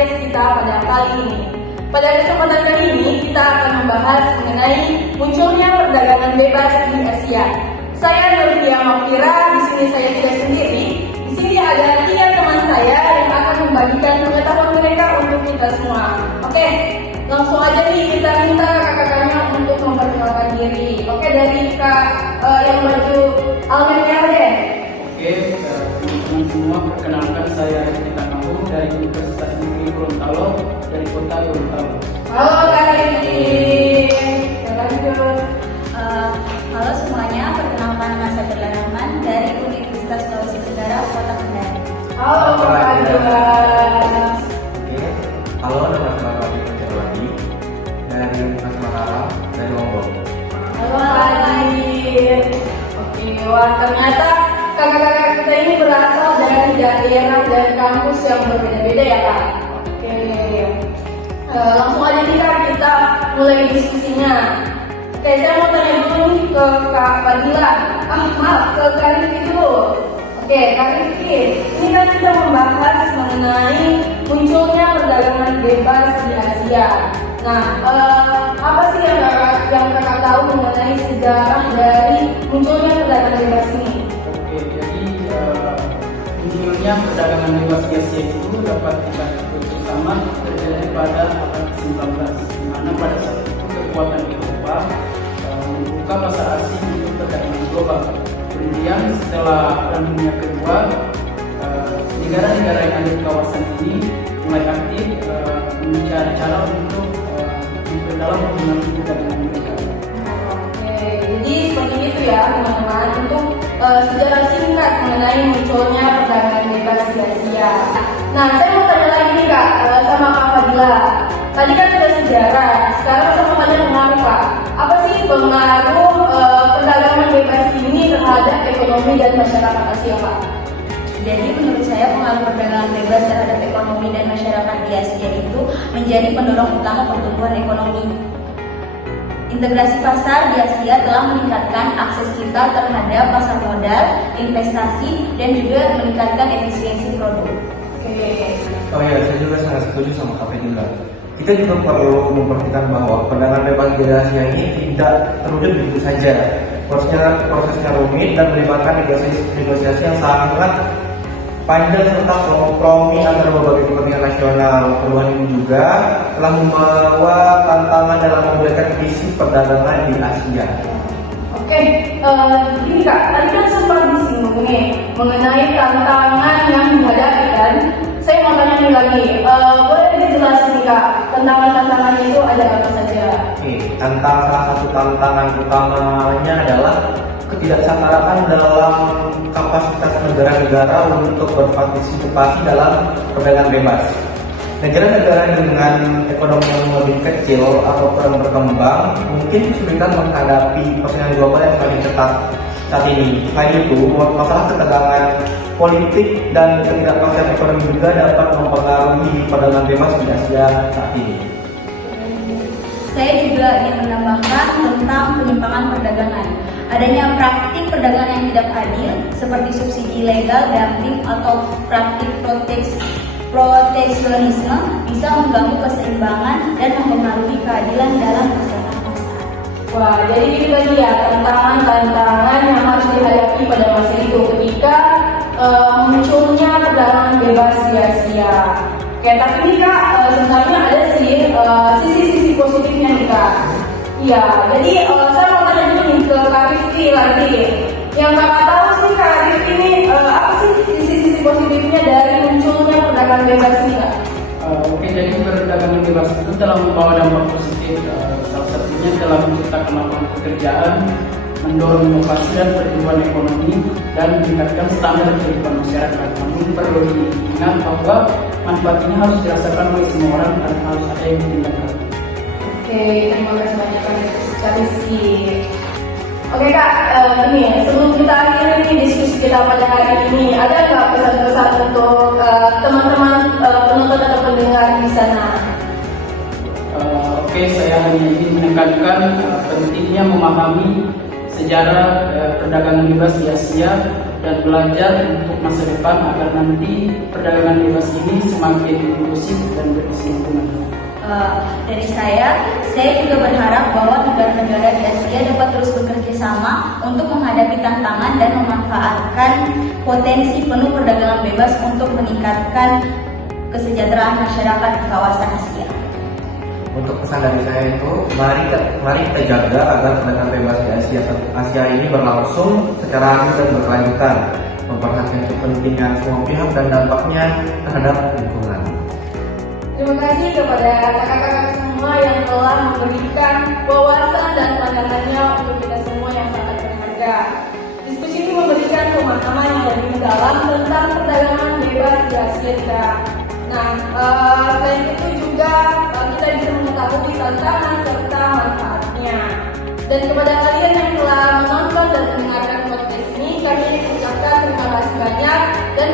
podcast kita pada kali ini. Pada kesempatan kali ini kita akan membahas mengenai munculnya perdagangan bebas di Asia. Saya Nurdia Mafira, di sini saya tidak sendiri. Di sini ada 3 teman saya yang akan membagikan pengetahuan mereka untuk kita semua. Oke, langsung aja nih kita minta kakak-kakaknya untuk memperkenalkan diri. Oke, dari kak yang baju almen merah deh. Oke, teman-teman semua, perkenalkan saya Rifki Tanahu dari Universitas Negeri Gorontalo dari Kota Gorontalo. Halo Kak Rifki. Lanjut. Halo semuanya, perkenalkan nama saya Bella Rahman dari Universitas Sulawesi Tenggara, Kota Kendari. Halo Kak Adil. Halo, nama saya Radit Terladi dari Universitas Mataram dari Lombok. Halo Adil. Oke, wah ternyata kakak-kakak kita ini berasal dari daerah dan kampus yang berbeda-beda ya Kak. Oke, langsung aja nih Kak, kita mulai diskusinya. Oke, saya mau tanya dulu nih ke Kak Fadila. Ke Kak Rifki dulu. Oke, Kak Rifki, ini kan kita membahas mengenai munculnya perdagangan bebas di Asia. Nah, apa sih yang kakak tahu mengenai sejarah dari munculnya perdagangan bebas ini? Oke, jadi munculnya perdagangan bebas di Asia itu dapat kita bersama terjadi pada abad ke-19, di mana pada saat itu kekuatan Eropa membuka pasar asing untuk perdagangan global. Kemudian setelah Perang Dunia Kedua, negara-negara yang ada di kawasan ini mulai aktif mencari cara untuk memperdalam hubungan kita dengan mereka. Oke, jadi seperti itu ya teman-teman untuk sejarah singkat mengenai munculnya perdagangan bebas di Asia. Nah, saya mau tanya lagi nih Kak, sama Kak Fadila. Tadi kan sudah sejarah, sekarang saya mau tanya pengaruh Kak. Apa sih pengaruh perdagangan bebas ini terhadap ekonomi dan masyarakat Asia Kak? Jadi menurut saya pengaruh perdagangan bebas terhadap ekonomi dan masyarakat di Asia itu menjadi pendorong utama pertumbuhan ekonomi. Integrasi pasar di Asia telah meningkatkan akses kita terhadap pasar modal, investasi, dan juga meningkatkan efisiensi produk. Oke. Oh iya, saya juga sangat setuju sama Kak Fadila. Kita juga perlu memperhatikan bahwa perdagangan bebas di Asia ini tidak terwujud begitu saja. Prosesnya rumit dan melibatkan negosiasi yang sangat panjang serta kompromi antara berbagai kepentingan nasional. Perubahan ini juga telah membawa tantangan dalam memberikan visi perdagangan di Asia. Oke, ini Kak, tadi kan sempat disinggung nih mengenai tantangan yang dihadapi kan. Saya mau tanya nih lagi, boleh dijelasin nih Kak, tantangan-tantangan itu ada apa saja? Oke, salah satu tantangan utamanya adalah ketidaksamaratan dalam kapasitas negara-negara untuk berpartisipasi dalam perdagangan bebas. Negara-negara dengan ekonomi yang lebih kecil atau kurang berkembang mungkin kesulitan menghadapi persaingan global yang semakin ketat saat ini. Selain itu, masalah ketegangan politik dan ketidakpastian ekonomi juga dapat mempengaruhi perdagangan bebas di Asia saat ini. Saya juga ingin menambahkan tentang penyimpangan perdagangan. Adanya praktik perdagangan yang tidak adil seperti subsidi ilegal, dumping, atau praktik proteksionisme bisa mengganggu keseimbangan dan mempengaruhi keadilan dalam kesehatan pasar. Wah, jadi itu tadi ya tantangan yang harus dihadapi pada masa itu ketika munculnya perdagangan bebas di Asia. Oke, tapi ini Kak, sebenarnya ada sih sisi-sisi positifnya nih Kak. Iya, jadi saya mau tanya dulu nih ke Kak Rifki lagi. Yang Kakak tahu sih Kak Rifki ini apa sih sisi-sisi positifnya dari munculnya perdagangan bebas ini Kak? Oke, jadi perdagangan bebas itu telah membawa dampak positif. Salah satunya telah menciptakan lapangan pekerjaan, mendorong inovasi dan pertumbuhan ekonomi, dan meningkatkan standar kehidupan masyarakat. Namun perlu diingat bahwa manfaat ini harus dirasakan oleh semua orang dan harus ada yang ditinggalkan. Oke, terima kasih banyak Kak Rizky. Oke Kak, ini sebelum kita akhiri diskusi kita pada hari ini, ada nggak pesan-pesan untuk teman-teman penonton atau pendengar di sana? Oke, saya hanya ingin menekankan pentingnya memahami sejarah perdagangan bebas di Asia dan belajar untuk masa depan agar nanti perdagangan bebas ini semakin inklusif dan berkesinambungan. Dari saya juga berharap bahwa negara-negara di Asia dapat terus bekerja sama untuk menghadapi tantangan dan memanfaatkan potensi penuh perdagangan bebas untuk meningkatkan kesejahteraan masyarakat di kawasan Asia. Untuk pesan dari saya itu, mari kita jaga agar perdagangan bebas di Asia ini berlangsung secara adil dan berkelanjutan, memperhatikan kepentingan semua pihak dan dampaknya terhadap lingkungan. Terima kasih kepada kakak-kakak semua yang telah memberikan wawasan dan pandangannya untuk kita semua yang sangat berharga. Diskusi ini memberikan pemahaman yang lebih mendalam tentang perdagangan bebas di Asia. Nah, selain itu juga kita bisa mengetahui tantangan serta manfaatnya. Dan kepada kalian yang telah menonton dan mendengarkan podcast ini, kami ucapkan terima kasih banyak dan